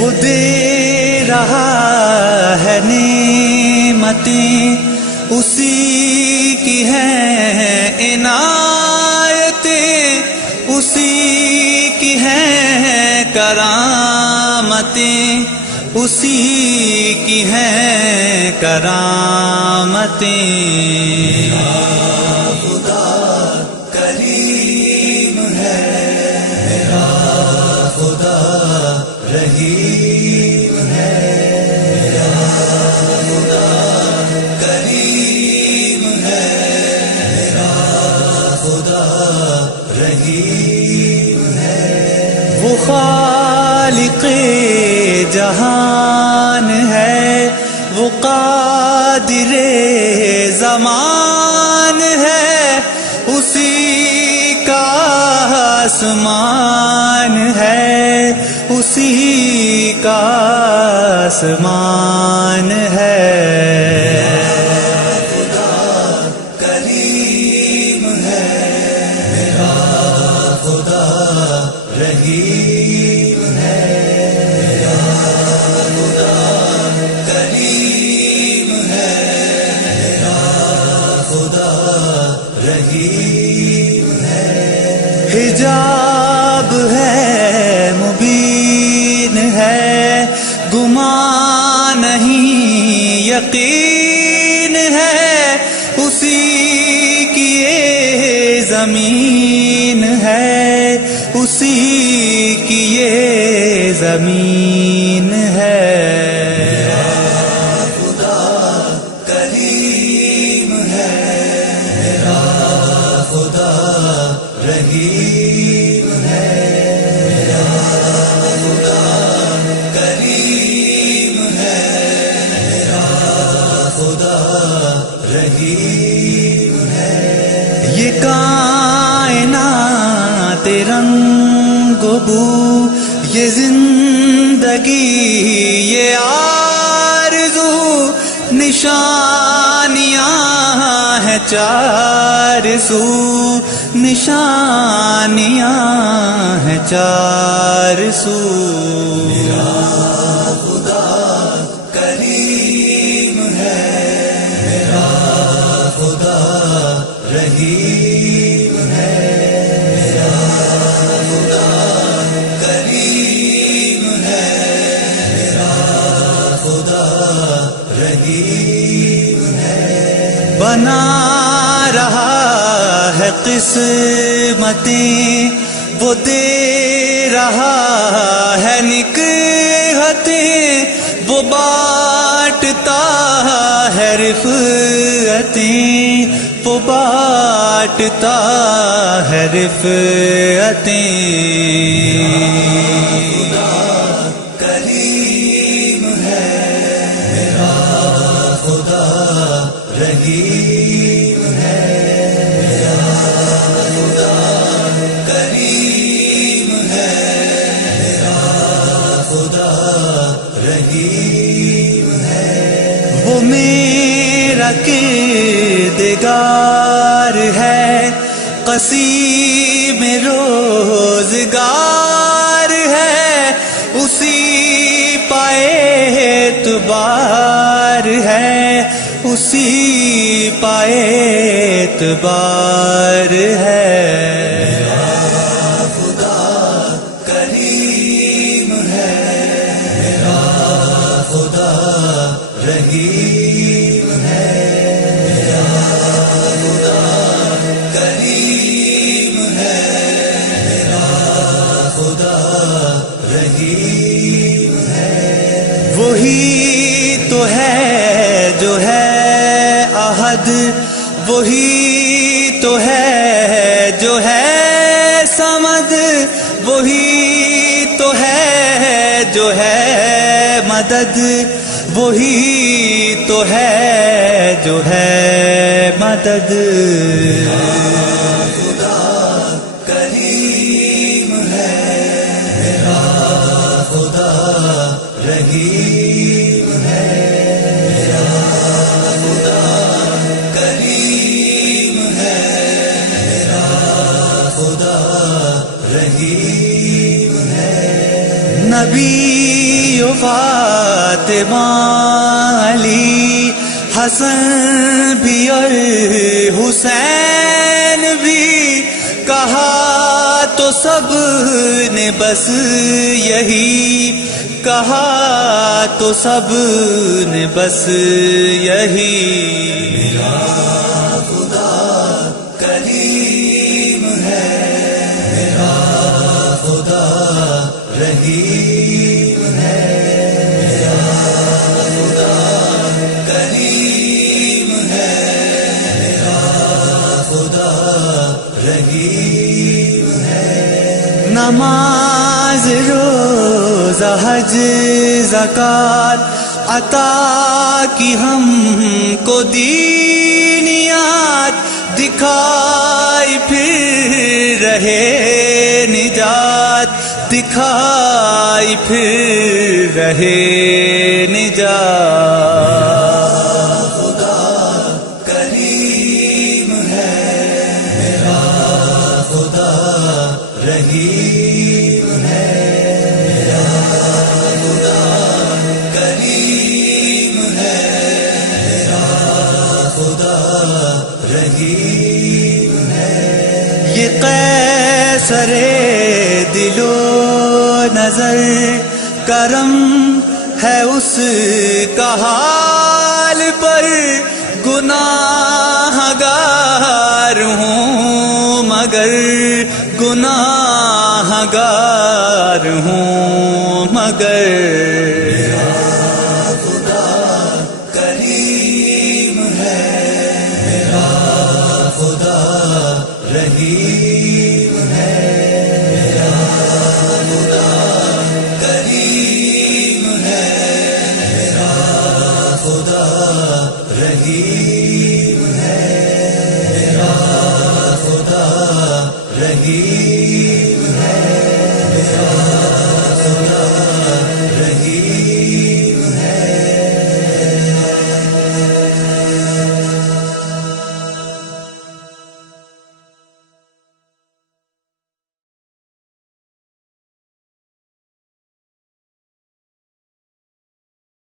وہ دے رہا ہے نعمتیں، اسی کی ہیں عنایتیں، اسی کی ہیں کرامتیں، اسی کی ہیں کرامتیں۔ وہ خالق جہان ہے، وہ قادر زمان ہے، اسی کا آسمان ہے، اسی کا آسمان ہے۔ حجاب ہے مبین ہے، گمان نہیں یقین ہے، اسی کی یہ زمین ہے، اسی کی یہ زمین ہے۔ یہ کائنات رنگ و بو، یہ زندگی یہ آرزو، نشانیاں ہیں چار سو، نشانیاں ہیں چار سو۔ بنا رہا ہے قسمتیں، وہ دے رہا ہے نکہتیں، وہ بانٹتا ہے رفعتیں، وہ بانٹتا ہے رفعتیں۔ وہ میرا کردگار ہے، قسیم روزگار ہے، اسی پائے اعتبار ہے، اسی پائے اعتبار ہے۔ مدد وہی تو ہے جو ہے مدد. خدا کریم ہے میرا خدا رحیم ہے میرا خدا کریم ہے میرا خدا رحیم ہے. نبی و فاطمہ علی حسن بھی اور حسین بھی کہا تو سب نے بس یہی کہا تو سب نے بس یہی. میرا خدا کریم ہے میرا خدا رحیم ہے میرا خدا کریم ہے میرا خدا رحیم ہے. نماز روزہ حج زکات عطا کی ہم کو دینیات دکھائی پھر رہے نجات دکھائی پھر رہے نجات. خدا کریم ہے میرا خدا رحیم ہے میرا خدا کریم ہے میرا خدا رحیم ہے. یہ قیصر دل و نظر کرم ہے اس کا حال پر گناہ گار ہوں مگر گناہ گار ہوں مگر. میرا خدا کریم ہے میرا خدا رحیم ہے میرا خدا